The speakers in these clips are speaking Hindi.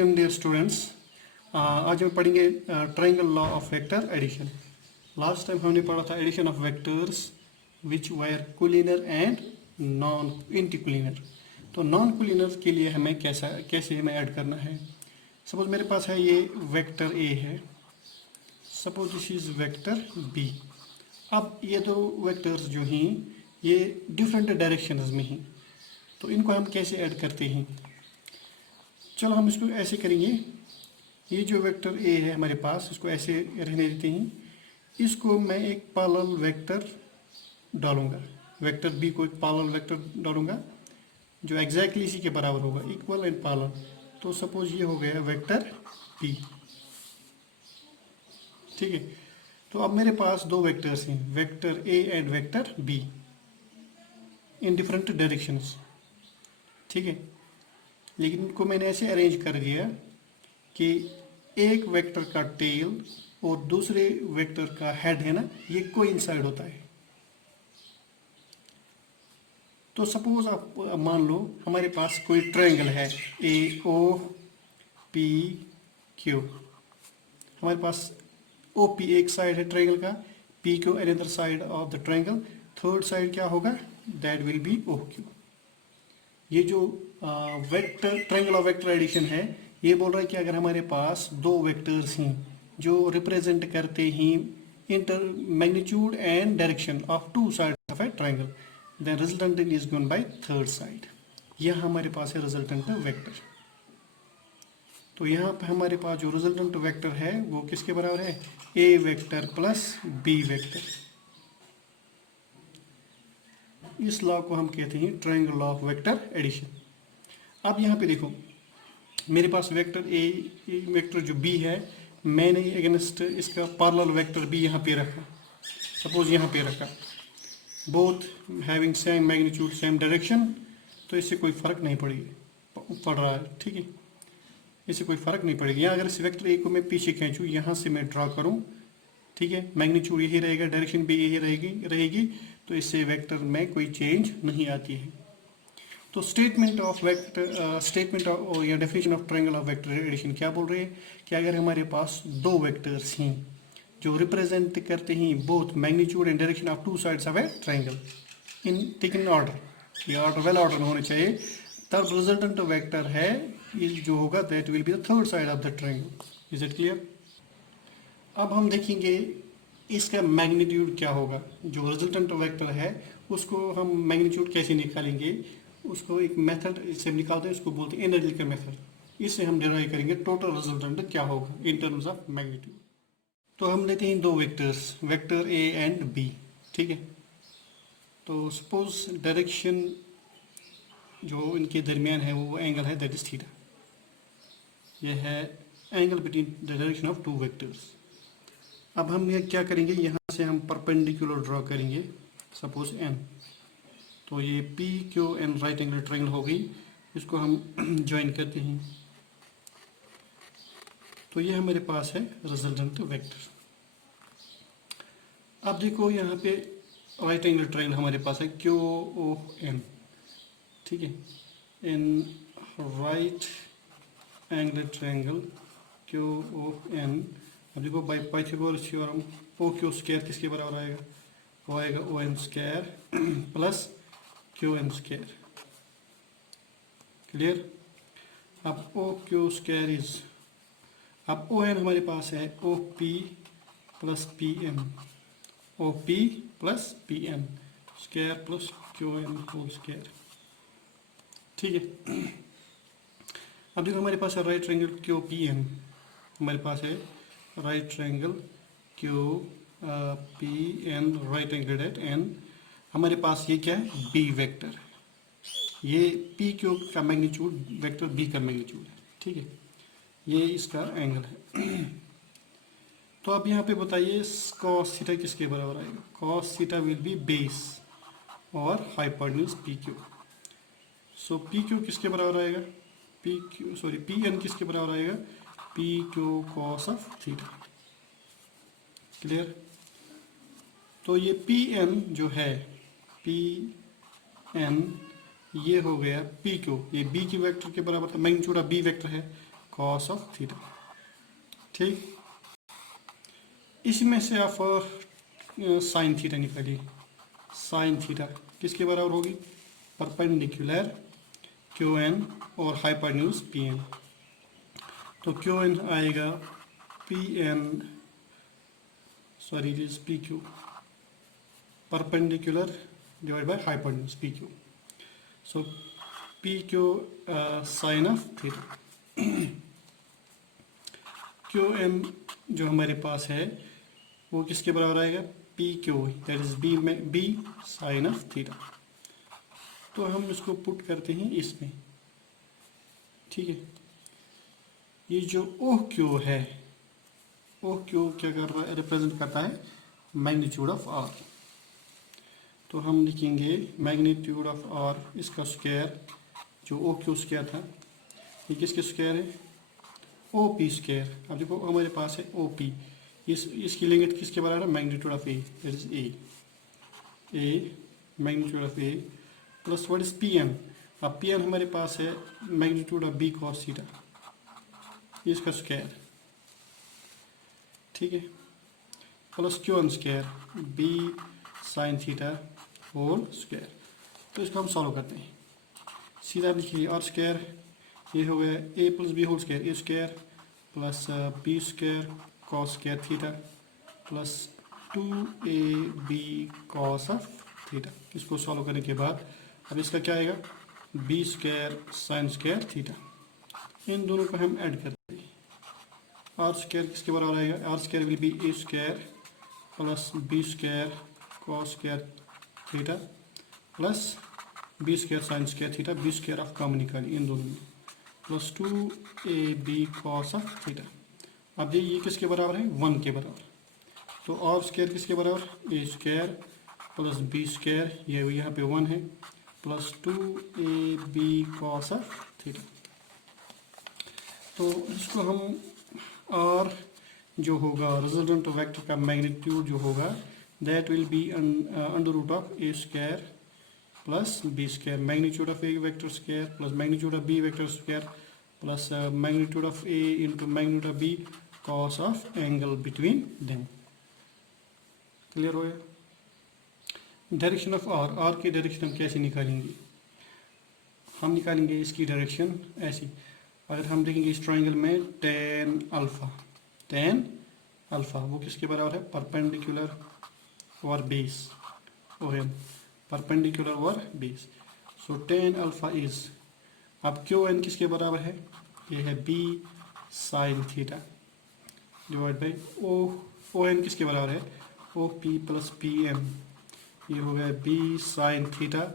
Welcome dear students. आज हम पढ़ेंगे triangle law of vector addition. Last time हमने पढ़ा था addition of vectors which were collinear and non इंटीकोलिनर। तो नॉन कोलिनर के लिए हमें कैसे हमें ऐड करना है। सपोज मेरे पास है ये वेक्टर ए है, suppose this is vector B. अब ये दो वेक्टर्स जो हैं ये डिफरेंट डायरेक्शंस में हैं, तो इनको हम कैसे ऐड करते हैं। चलो हम इसको ऐसे करेंगे, ये जो वेक्टर ए है हमारे पास इसको ऐसे रहने देते हैं, इसको मैं एक पैरेलल वेक्टर डालूंगा, वेक्टर बी को एक पैरेलल वेक्टर डालूंगा जो एग्जैक्टली इसी के बराबर होगा, इक्वल एंड पैरेलल। तो सपोज ये हो गया वेक्टर बी, ठीक है। तो अब मेरे पास दो वेक्टर्स हैं, vector A and vector be in different directions, ठीक है। लेकिन इनको मैंने ऐसे अरेंज कर दिया कि एक वेक्टर का टेल और दूसरे वेक्टर का हेड है ना, ये कोइंसाइड होता है। तो सपोज आप मान लो हमारे पास कोई ट्रायंगल है ए ओ पी क्यू, हमारे पास ओ पी एक साइड है ट्रायंगल का, P Q another side of the triangle, third side क्या होगा, that will be O Q. ये जो vector triangle of vector addition है, ये बोल रहा है कि अगर हमारे पास दो वेक्टर्स हैं जो रिप्रेजेंट करते हैं in their magnitude and direction of two sides of a triangle, then resultant is given by third side. यह हमारे पास है रिजल्टेंट वेक्टर। तो यहाँ पे हमारे पास जो रिजल्टेंट वेक्टर है वो किसके बराबर है, A vector plus B vector. इस लॉ को हम कहते हैं triangle law of vector addition. अब यहाँ पे देखो मेरे पास वेक्टर ए वेक्टर जो बी है, मैंने अगेंस्ट इसका पैरेलल वेक्टर बी यहाँ पे रखा, सपोज यहाँ पे रखा, both having same magnitude same direction, तो इससे कोई फर्क नहीं पड़ रहा है, ठीक है। इससे कोई फर्क नहीं पड़ेगा। यहाँ अगर इस वेक्टर ए को मैं पीछे खींचूँ, यहाँ से मैं ड्रा करूँ, ठीक है, मैग्नीट्यूड यही रहेगा, डायरेक्शन भी यही रहेगी, तो इससे वेक्टर में कोई चेंज नहीं आती है। तो स्टेटमेंट ऑफ या definition of triangle of vector addition क्या बोल रहे हैं कि अगर हमारे पास दो वेक्टर्स हैं जो रिप्रेजेंट करते हैं both magnitude and direction of two sides of a triangle in taken order, ये ऑर्डर वेल ऑर्डर में होने चाहिए, तब रिजल्टेंट वेक्टर है जो होगा that will be the third side of the triangle. Is it clear. अब हम देखेंगे इसका मैग्नीट्यूड क्या होगा, जो रिजल्टेंट वेक्टर है उसको हम मैग्नीट्यूड कैसे निकालेंगे, उसको एक मेथड इससे निकालते हैं, उसको बोलते हैं एनालिटिकल मेथड। इससे हम डिराइव करेंगे टोटल रिजल्टेंट क्या होगा इन टर्म्स ऑफ मैग्नीट्यूड। तो हम लेते हैं दो vectors, vector A and B, ठीक है। तो सपोज डायरेक्शन जो इनके दरमियान है वो एंगल है दैट इज थीटा, यह है angle between the direction of two vectors. अब हम ये क्या करेंगे, यहाँ से हम परपेंडिकुलर ड्रॉ करेंगे, सपोज एन। तो ये P Q N right angle triangle हो गई, इसको हम ज्वाइन करते हैं, तो ये हमारे पास है रिजल्टेंट वेक्टर। अब देखो यहाँ पे राइट एंगल ट्रायंगल हमारे पास है क्यू ओ एन, ठीक है, in right angle triangle Q O N. अब देखो by Pythagoras theorem O Q square किसके बराबर आएगा, वो आएगा O N square plus Q N square. Clear. अब ओ क्यू स्क्वायर इज, अब ओ एन हमारे पास है O P plus P N, O P plus P N square plus Q N whole square, ठीक है। अब देखो हमारे पास है right triangle Q P N, हमारे पास है right triangle Q P N right angle at N. हमारे पास ये क्या है, बी वेक्टर है, ये पी क्यू का मैग्नीट्यूड वेक्टर बी का मैग्नीट्यूड है, ठीक है, ये इसका एंगल है। तो अब यहाँ पे बताइए कॉस थीटा किसके बराबर आएगा, cos theta will be base और hypotenuse P Q. So P Q किसके बराबर आएगा, पी एन किसके बराबर आएगा, P Q cos of theta. Clear. तो ये पी एन जो है, पी एन ये हो गया पी क्यू, ये बी की वेक्टर के बराबर था, मैग्नीट्यूड ऑफ बी वेक्टर है, कॉस ऑफ थीटा। ठीक, इसमें से आप साइन थीटा निकालिए। साइन थीटा किसके बराबर होगी? परपेंडिकुलर क्यू एन और हाइपोटेन्यूज पी एन। तो क्यू एन आएगा P N, sorry it is P Q, perpendicular divide by hypotenuse P Q. So P Q sine of theta. Q N जो हमारे पास है वो किसके बराबर आएगा? P Q, that is B में बी साइन ऑफ थीटा। तो हम इसको पुट करते हैं इसमें। ठीक है, ये जो ओ क्यू है, ओ क्यू क्या कर रहा है? रिप्रेजेंट करता है मैग्नीट्यूड ऑफ आर। तो हम लिखेंगे मैग्नीट्यूड ऑफ आर, इसका स्क्वायर जो ओ क्यू स्क्वायर था, ये किसके स्क्वायर है? O P square. अब देखो हमारे पास है ओ पी, इसकी लिमिट किसके बराबर है? Magnitude of A, that is A magnitude of A plus what is P N. अब पी एन हमारे पास है magnitude of B cos theta, इसका स्क्वायर। ठीक है, plus Q N square B sine theta whole square. तो इसको हम सॉल्व करते हैं। सीधा लिखिए आर स्क्वायर, ये हो गया a plus b whole square, a square plus B square cos square theta plus 2ab cos of theta. इसको सॉल्व करने के बाद अब इसका क्या आएगा? B square sine square theta. इन दोनों को हम ऐड करते हैं। आर स्क्वायर किसके बराबर आएगा? R square will be A square plus B square cos square theta plus B square sine square theta, B square of common निकालिए इन दोनों में, plus 2ab cos of theta. अब ये किसके बराबर है? 1 के बराबर। तो आर स्क्वायर किसके बराबर? ए स्क्वायर प्लस बी स्क्वायर, ये यहाँ पे 1 है, plus 2ab cos of theta. तो इसको हम आर जो होगा रिजल्टेंट वेक्टर का मैग्नीट्यूड जो होगा that will be under root of A square plus B square, magnitude of A vector square plus magnitude of B vector square plus magnitude of A into magnitude of B cos of angle between them. Clear हो गया? डायरेक्शन ऑफ आर, आर की डायरेक्शन हम कैसे निकालेंगे? हम निकालेंगे इसकी डायरेक्शन ऐसी। अगर हम देखेंगे इस ट्राइंगल में टेन अल्फा वो किसके बराबर है? परपेंडिकुलर और बेस, ओ एन परपेंडिकुलर और base. So tan alpha is, अब क्यू एन किसके बराबर है? ये है B sine theta divide by O N किसके बराबर है? O P plus P M, ये हो गया B sine theta.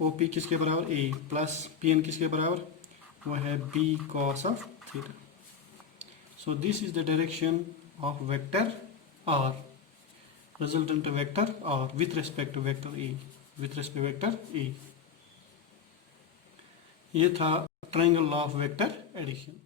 O P किसके बराबर? ए प्लस पी एन किसके बराबर? वो है B cos of theta. So this is the direction of vector R, resultant vector R with respect to vector A, with respect vector A. ये था triangle law of vector addition.